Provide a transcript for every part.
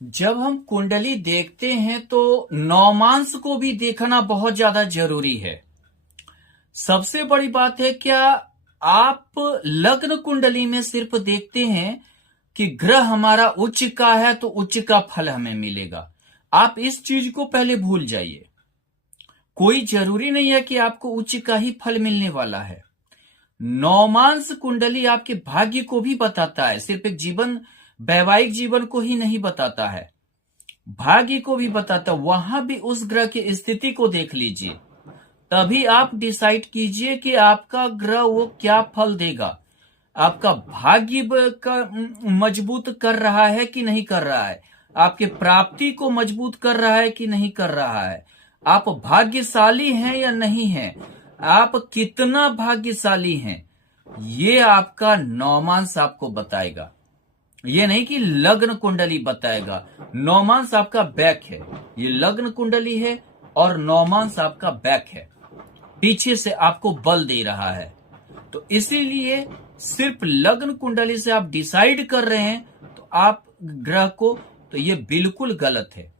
जब हम कुंडली देखते हैं तो नौमांस को भी देखना बहुत ज्यादा जरूरी है। सबसे बड़ी बात है, क्या आप लग्न कुंडली में सिर्फ देखते हैं कि ग्रह हमारा उच्च का है तो उच्च का फल हमें मिलेगा। आप इस चीज को पहले भूल जाइए। कोई जरूरी नहीं है कि आपको उच्च का ही फल मिलने वाला है। नौमांस कुंडली आपके भाग्य को भी बताता है, सिर्फ एक वैवाहिक जीवन को ही नहीं बताता है, भाग्य को भी बताता। वहां भी उस ग्रह की स्थिति को देख लीजिए, तभी आप डिसाइड कीजिए कि आपका ग्रह वो क्या फल देगा। आपका भाग्य का मजबूत कर रहा है कि नहीं कर रहा है, आपके प्राप्ति को मजबूत कर रहा है कि नहीं कर रहा है, आप भाग्यशाली हैं या नहीं हैं, आप कितना भाग्यशाली हैं, ये आपका नौमांस आपको बताएगा। ये नहीं कि लग्न कुंडली बताएगा। नौमांस आपका बैक है, ये लग्न कुंडली है और नौमांस आपका बैक है, पीछे से आपको बल दे रहा है। तो इसीलिए सिर्फ लग्न कुंडली से आप डिसाइड कर रहे हैं तो आप ग्रह को, तो ये बिल्कुल गलत है।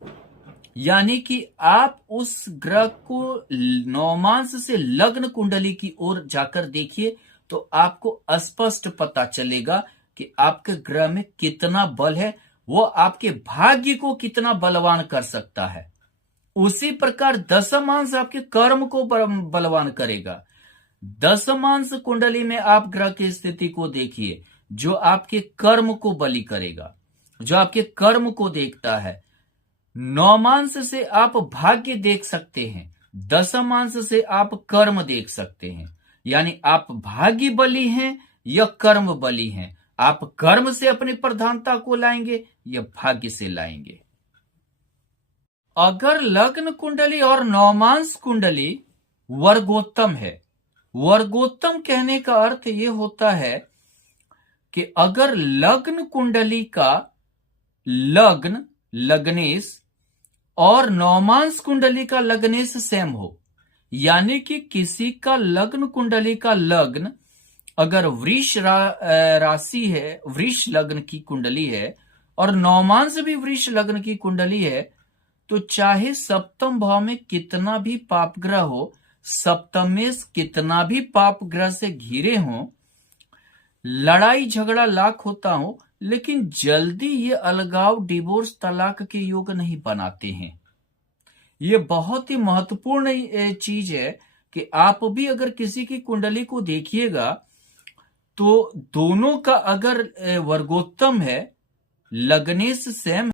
यानी कि आप उस ग्रह को नौमांस से लग्न कुंडली की ओर जाकर देखिए तो आपको स्पष्ट पता चलेगा कि आपके ग्रह में कितना बल है, वो आपके भाग्य को कितना बलवान कर सकता है। उसी प्रकार दशमांश आपके कर्म को बलवान करेगा। दशमांश कुंडली में आप ग्रह की स्थिति को देखिए, जो आपके कर्म को बलि करेगा, जो आपके कर्म को देखता है। नौमांश से आप भाग्य देख सकते हैं, दशमांश से आप कर्म देख सकते हैं। यानी आप भाग्य बली हैं या कर्म बली हैं, आप कर्म से अपनी प्रधानता को लाएंगे या भाग्य से लाएंगे। अगर लग्न कुंडली और नौमांस कुंडली वर्गोत्तम है, वर्गोत्तम कहने का अर्थ यह होता है कि अगर लग्न कुंडली का लग्न लग्नेश और नौमांस कुंडली का लग्नेश सेम हो, यानी कि किसी का लग्न कुंडली का लग्न अगर वृष राशि है, वृष लग्न की कुंडली है, और नौमांस भी वृष लग्न की कुंडली है, तो चाहे सप्तम भाव में कितना भी पाप ग्रह हो, सप्तमेश कितना भी पाप ग्रह से घिरे हों, लड़ाई झगड़ा लाख होता हो, लेकिन जल्दी ये अलगाव, डिवोर्स, तलाक के योग नहीं बनाते हैं। ये बहुत ही महत्वपूर्ण चीज है कि आप भी अगर किसी की कुंडली को देखिएगा तो दोनों का अगर वर्गोत्तम है, लग्नेश सेम